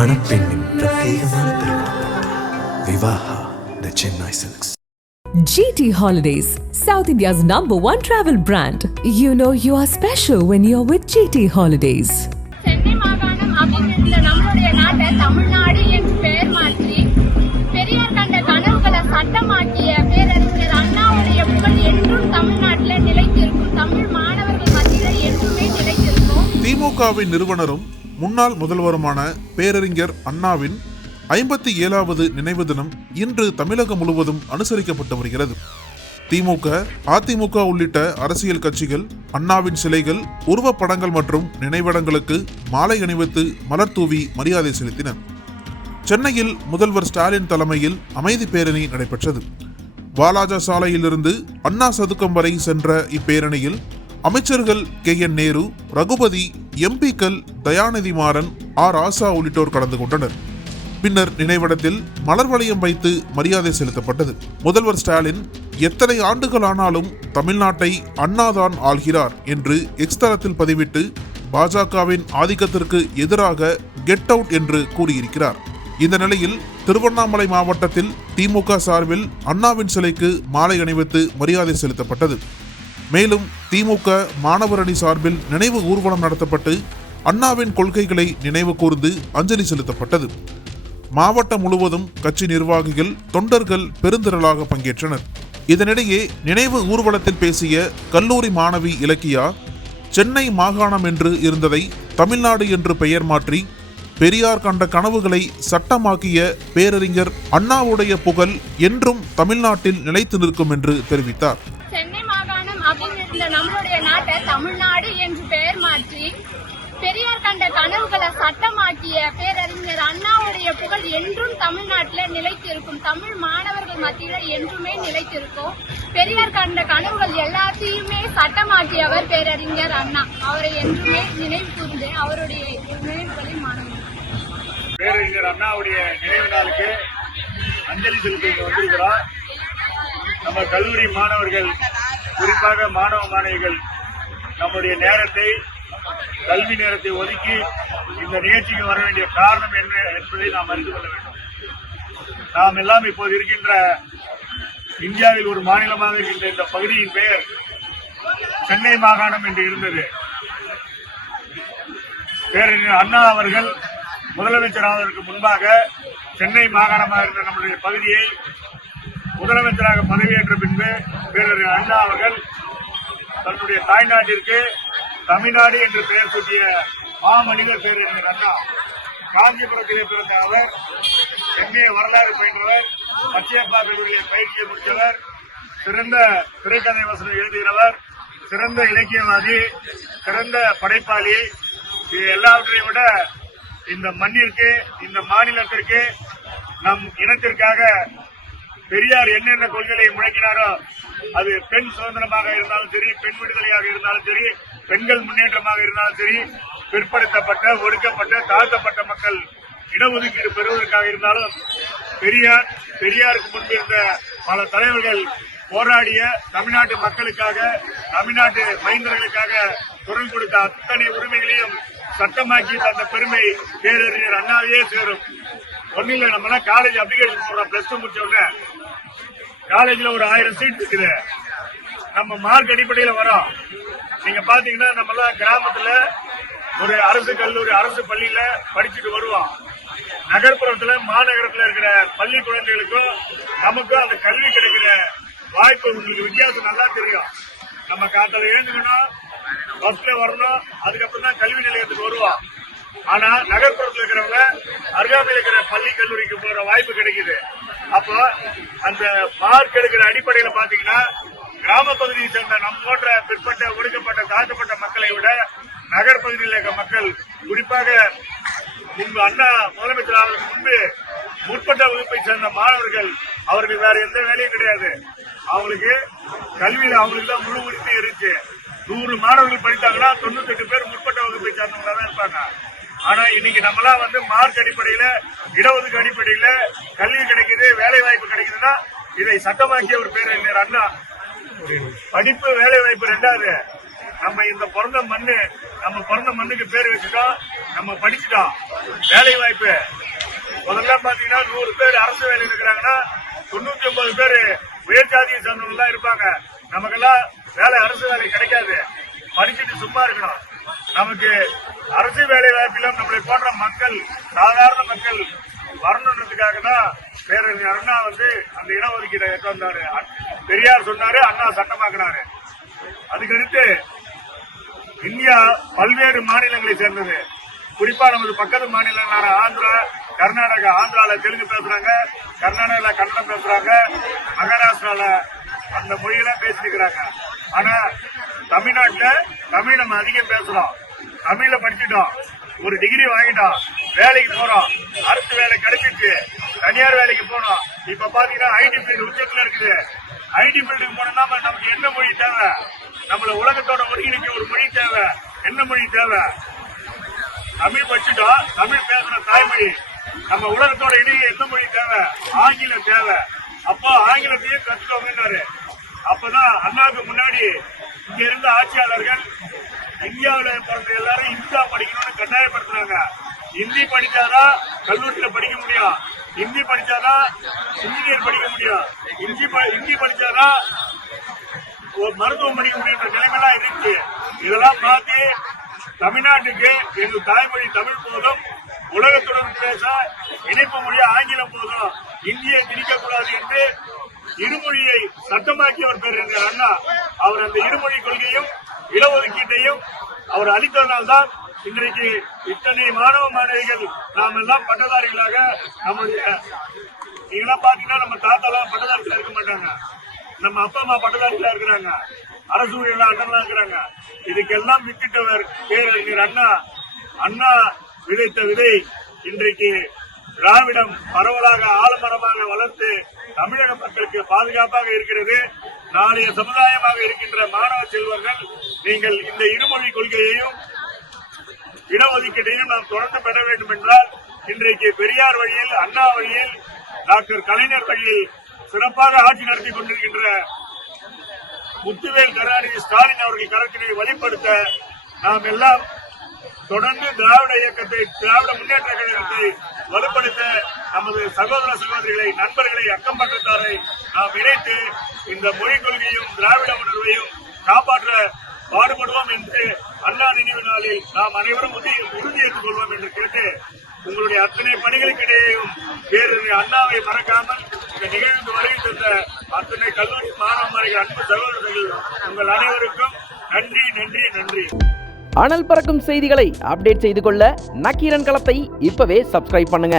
மணப்பெண்ணின் பிரத்யேகமான திருமணம் Vivaha the Chennai silks. GT Holidays, South India's #1 travel brand. You know you are special when you're with GT Holidays. Chennai மாகாணம் அப்படிங்கிற நம்மளுடைய நாட்டை தமிழ்நாடு என்று பெயர் மாற்றி பெரியார் கண்ட கனவுகளை சட்டமாக்கிய பேரறிஞர் அண்ணாவுடைய புகழ் என்றும் தமிழ்நாட்டில் நிலைத்திருக்கும். தமிழ் மாணவர்கள் மத்தியில் என்றுமே நிலைத்திருக்கும். திமுகவின் நிறுவனரும் முன்னாள் முதல்வருமான பேரறிஞர் அண்ணாவின் 57வது நினைவு தினம் இன்று தமிழகம் முழுவதும் அனுசரிக்கப்பட்டு வருகிறது. திமுக, அதிமுக உள்ளிட்ட அரசியல் கட்சிகள் அண்ணாவின் சிலைகள், உருவப்படங்கள் மற்றும் நினைவிடங்களுக்கு மாலை அணிவித்து மலர் தூவி மரியாதை செலுத்தினர். சென்னையில் முதல்வர் ஸ்டாலின் தலைமையில் அமைதி பேரணி நடைபெற்றது. வாலாஜா சாலையிலிருந்து அண்ணா சதுக்கம் வரை சென்ற இப்பேரணியில் அமைச்சர்கள் KN நேரு, ரகுபதி, MP-க்கள் தயாநிதி மாறன், ராசா உள்ளிட்டோர் கலந்து கொண்டனர். பின்னர் நினைவிடத்தில் மலர் வளையம் வைத்து மரியாதை செலுத்தப்பட்டது. முதல்வர் ஸ்டாலின் எத்தனை ஆண்டுகள் ஆனாலும் தமிழ்நாட்டை அண்ணாதான் ஆள்கிறார் என்று எக்ஸ் தளத்தில் பதிவிட்டு பாஜகவின் ஆதிக்கத்திற்கு எதிராக கெட் அவுட் என்று கூறியிருக்கிறார். இந்த நிலையில் திருவண்ணாமலை மாவட்டத்தில் திமுக சார்பில் அண்ணாவின் சிலைக்கு மாலை அணிவித்து மரியாதை செலுத்தப்பட்டது. மேலும் திமுக மாணவர் அணி சார்பில் நினைவு ஊர்வலம் நடத்தப்பட்டு அண்ணாவின் கொள்கைகளை நினைவு கூர்ந்து அஞ்சலி செலுத்தப்பட்டது. மாவட்டம் முழுவதும் கட்சி நிர்வாகிகள், தொண்டர்கள் பெருந்திரளாக பங்கேற்றனர். இதனிடையே நினைவு ஊர்வலத்தில் பேசிய கல்லூரி மாணவி இலக்கியா, சென்னை மாகாணம் என்று இருந்ததை தமிழ்நாடு என்று பெயர் மாற்றி பெரியார் கண்ட கனவுகளை சட்டமாக்கிய பேரறிஞர் அண்ணாவுடைய புகழ் என்றும் தமிழ்நாட்டில் நிலைத்து நிற்கும் என்று தெரிவித்தார். சென்னை மாகாணம் அப்படிங்கிற நம்மளுடைய நாட்டை தமிழ்நாடு என்று பெயர் மாற்றி பெரியார் கண்ட கனவுகளை சட்டமாக்கிய பேரறிஞர் அண்ணாவுடைய புகழ் என்றும் தமிழ்நாட்டில் நிலைத்திருக்கும். தமிழ் மாணவர்கள் மத்தியில் என்றுமே நிலைத்திருக்கும். பெரியார் கண்ட கனவுகள் எல்லாத்தையுமே சட்டமாக்கியவர் பேரறிஞர் அண்ணா. அவரை என்றுமே நினைவு கூர்ந்து அவருடைய நினைவுகளை மாணவர்கள் பேரறிஞர் அண்ணாவுடைய நினைவு நாளுக்கு அஞ்சலி செலுத்த வந்திருக்கிறோம். நம்ம கல்லூரி மாணவர்கள், குறிப்பாக மாணவ மாணவிகள் நம்முடைய நேரத்தை, கல்வி நேரத்தை ஒதுக்கி இந்த நிகழ்ச்சிக்கு வர வேண்டிய காரணம் என்ன என்பதை நாம் அறிந்து கொள்ள வேண்டும். நாம் எல்லாம் இப்போது இருக்கின்ற இந்தியாவில் ஒரு மாநிலமாக இருக்கின்ற இந்த பகுதியின் பெயர் சென்னை மாகாணம் என்று இருந்தது. பேரறிஞர் அண்ணா அவர்கள் முதலமைச்சராவதற்கு முன்பாக சென்னை மாகாணமாக இருந்த நம்முடைய பகுதியை முதலமைச்சராக பதவியேற்ற பின்பு பேரறிஞர் அண்ணா அவர்கள் தன்னுடைய தாய்நாட்டிற்கு தமிழ்நாடு என்று பெயர் சூட்டிய மாமனிதர் பேரறிஞர் அண்ணா. காஞ்சிபுரத்திலே பிறந்த அவர் எங்கே வரலாறு பயின்றவர், பச்சையப்பா கல்லூரியில் பயிற்சியை முடித்தவர், சிறந்த திரைக்கதை வசனம் எழுதுகிறவர், சிறந்த இலக்கியவாதி, சிறந்த படைப்பாளி. இது எல்லாவற்றையும் விட இந்த மண்ணிற்கு, இந்த மாநிலத்திற்கு, நம் இனத்திற்காக பெரியார் என்னென்ன கொள்கைகளை முழங்கினாரோ, அது பெண் சுதந்திரமாக இருந்தாலும் சரி, பெண் விடுதலையாக இருந்தாலும் சரி, பெண்கள் முன்னேற்றமாக இருந்தாலும் சரி, பிற்படுத்தப்பட்ட, ஒடுக்கப்பட்ட, தாழ்த்தப்பட்ட மக்கள் இடஒதுக்கீடு பெறுவதற்காக இருந்தாலும், பெரியாருக்கு முன்பு இருந்த பல தலைவர்கள் போராடிய தமிழ்நாட்டு மக்களுக்காக, தமிழ்நாட்டு மைந்தர்களுக்காக குரல் கொடுத்த அத்தனை உரிமைகளையும் சட்டமாக்கி தந்த பெருமை பேரறிஞர் அண்ணாவையே சேரும். ஒன்னும் இல்லை, நம்ம காலேஜ் அப்ளிகேஷன் போடுறோம். பிளஸ் 2 முடிச்ச உடனே காலேஜ்ல ஒரு 1000 சீட் இருக்குது. நம்ம மார்க் அடிப்படையில் வரோம். நீங்க பாத்தீங்கன்னா நம்ம எல்லாம் கிராமத்துல ஒரு அரசு கல்லூரி, அரசு பள்ளியில படிச்சுட்டு வருவோம். நகர்ப்புறத்துல, மாநகரத்துல இருக்கிற பள்ளி குழந்தைகளுக்கும் நமக்கும் அந்த கல்வி கிடைக்கிற வாய்ப்பு உங்களுக்கு வித்தியாசம் நல்லா தெரியும். நம்ம காத்தால எழுந்துக்கணும், பஸ்ல வரணும், அதுக்கப்புறம் தான் கல்வி நிலையத்துக்கு வருவோம். ஆனா நகர்ப்புறத்தில் இருக்கிறவங்க அருகாமையில் இருக்கிற பள்ளி கல்லூரிக்கு போற வாய்ப்பு கிடைக்குது. அப்போ அந்த மார்க் எடுக்கிற அடிப்படையில பாத்தீங்கன்னா கிராம பகுதியை சேர்ந்த நம் போன்ற பிற்பட்ட, ஒடுக்கப்பட்ட, தாழ்த்தப்பட்ட மக்களை விட நகர்பகுதியில் இருக்கிற மக்கள், குறிப்பாக முன்பு அண்ணா முதலமைச்சர் ஆவதற்கு முன்பு முற்பட்ட வகுப்பை சேர்ந்த மாணவர்கள், அவர்கள் வேற எந்த வேலையும் கிடையாது. அவங்களுக்கு கல்வியில அவங்களுக்கு தான் முழு உரிமை இருந்துச்சு. 100 மாணவர்கள் படித்தாங்கன்னா 98 பேர் முற்பட்ட வகுப்பை சேர்ந்தவங்களா தான் இருப்பாங்க. ஆனா இன்னைக்கு நம்மளாம் மார்க் அடிப்படையில, இடஒதுக்கு அடிப்படையில கல்வி கிடைக்குது, வேலை வாய்ப்பு கிடைக்குதுன்னா இதை சட்டமாக்கிய ஒரு பேரறிஞர் அண்ணா. படிப்பு, வேலை வாய்ப்பு ரெண்டாவது. நம்ம இந்த பிறந்த மண்ணுக்கு பேர் வச்சுட்டோம். நம்ம படிச்சுட்டோம். வேலை வாய்ப்பு முதல்ல பாத்தீங்கன்னா 100 பேர் அரசு வேலையில் இருக்கிறாங்கன்னா 99 பேர் உயர் ஜாதியை சார்ந்தவங்க தான் இருப்பாங்க. நமக்கெல்லாம் அரசு வேலை கிடைக்காது. படிச்சுட்டு சும்மா இருக்கணும். நமக்கு அரசு வேலை வாய்ப்பிலும் நம்மளை போன்ற மக்கள், சாதாரண மக்கள் வரணுன்றதுக்காக தான் பேரறிஞர் அண்ணா அந்த இடஒதுக்கீடை எடுத்து வந்தாரு. பெரியார் சொன்னாரு, அண்ணா சட்டமாக்கினாரு. அதுக்கடுத்து இந்தியா பல்வேறு மாநிலங்களை சேர்ந்தது. குறிப்பா நமது பக்கத்து மாநிலங்களான ஆந்திரா, கர்நாடகா. ஆந்திரால தெலுங்கு பேசுறாங்க, கர்நாடகால கன்னடம் பேசுறாங்க, மகாராஷ்டிரால அந்த மொழியில பேசிக்கிறாங்க. ஆனா தமிழ்நாட்டுல தமிழ் நம்ம அதிகம் பேசுறோம். தமிழ்ல படிச்சுட்டோம், ஒரு டிகிரி வாங்கிட்டோம், வேலைக்கு போறோம், அரசு வேலை கிடைச்சிட்டு தனியார் வேலைக்கு போனோம். இப்ப பாத்தீங்கன்னா ஐடி ஃபீல்டு உச்சத்துல இருக்குது. ஐடி ஃபீல்டுக்கு போனோம்னா நமக்கு என்ன மொழி தேவை? நம்மள உலகத்தோட ஒருங்கிணைக்க ஒரு மொழி தேவை. என்ன மொழி தேவை? தமிழ் படிச்சுட்டோம், தமிழ் பேசுற தாய்மொழி. நம்ம உலகத்தோட இடையே என்ன மொழி தேவை? ஆங்கிலம் தேவை. அப்போ ஆங்கிலத்தையும் கத்துக்கோங்கன்னாரு. அப்பதான் அண்ணாவுக்கு முன்னாடி இங்க இருந்த ஆட்சியாளர்கள் இந்தியாவில் பிறந்த எல்லாரும் ஹிந்தி தான் படிக்கணும்னு கட்டாயப்படுத்தினாங்க. ஹிந்தி படிச்சாதான் கல்லூரியில படிக்க முடியும், ஹிந்தி படிச்சாதான் இன்ஜினியர் படிக்க முடியும், ஹிந்தி படிச்சாதான் மருத்துவம் படிக்க முடியுன்ற நிலைமைலாம் இருந்துச்சு. இதெல்லாம் மாத்தி தமிழ்நாட்டுக்கு எங்கள் தாய்மொழி தமிழ் போதும், உலகத்துடன் பேச இணைப்பு மொழியா ஆங்கிலம் போதும், இந்தியை திணிக்கக்கூடாது என்று இருமொழியை சட்டமாக்கியவர் பேரறிஞர் அண்ணா. அவர் அந்த இருமொழி கொள்கையும் இடஒதுக்கீட்டையும் அவர் அளித்ததனால்தான் இன்றைக்கு இத்தனை மாணவ மாணவிகள் நாம் எல்லாம் பட்டதாரிகளாக நம்முடைய நீங்களாம் பாத்தீங்கன்னா நம்ம தாத்தாலாம் பட்டதாரிகளா இருக்க மாட்டாங்க, நம்ம அப்பா அம்மா பட்டதாரிகளா இருக்கிறாங்க, அரசு ஊழியர்களா அண்ணா இருக்கிறாங்க. இதுக்கெல்லாம் வித்திட்டவர் பேரறிஞர் அண்ணா. அண்ணா விதைத்த விதை இன்றைக்கு திராவிடம் பரவலாக ஆலமரமாக வளர்த்து தமிழக மக்களுக்கு பாதுகாப்பாக இருக்கிறது. நாளைய சமுதாயமாக இருக்கின்ற மாணவ செல்வர்கள், நீங்கள் இந்த இருமொழி கொள்கையையும் இடஒதுக்கீட்டையும் நாம் தொடர்ந்து பெற வேண்டும் என்றால் இன்றைக்கு பெரியார் வழியில், அண்ணா வழியில், டாக்டர் கலைஞர் வழியில் சிறப்பாக ஆட்சி நடத்தி கொண்டிருக்கின்ற முத்துவேல் கருணாநிதி ஸ்டாலின் அவர்கள் கருத்தினை வழிபடுத்த நாம் எல்லாம் தொடர்ந்து திராவிட இயக்கத்தை, திராவிட முன்னேற்ற கழகத்தை வலுப்படுத்த நமது சகோதர சகோதரிகளை, நண்பர்களை, அக்கம் பக்கத்தாரை நாம் இணைத்து இந்த மொழிக் கொள்கையும் திராவிட உணர்வையும் காப்பாற்ற பாடுபடுவோம் என்று அண்ணா நினைவு நாளில் நாம் அனைவரும் உறுதியேற்றுக் கொள்வோம் என்று கேட்டு உங்களுடைய அத்தனை பணிகளுக்கிடையேயும் பேரறிஞர் அண்ணாவை மறக்காமல் இந்த நிகழ்வு வருகை தந்த அத்தனை கல்லூரி மாணவ மாணவிகள், அன்பு சகோதரர்கள், உங்கள் அனைவருக்கும் நன்றி நன்றி நன்றி. அனல் பறக்கும் செய்திகளை அப்டேட் செய்து கொள்ள நக்கீரன் களத்தை இப்பவே சப்ஸ்கிரைப் பண்ணுங்க.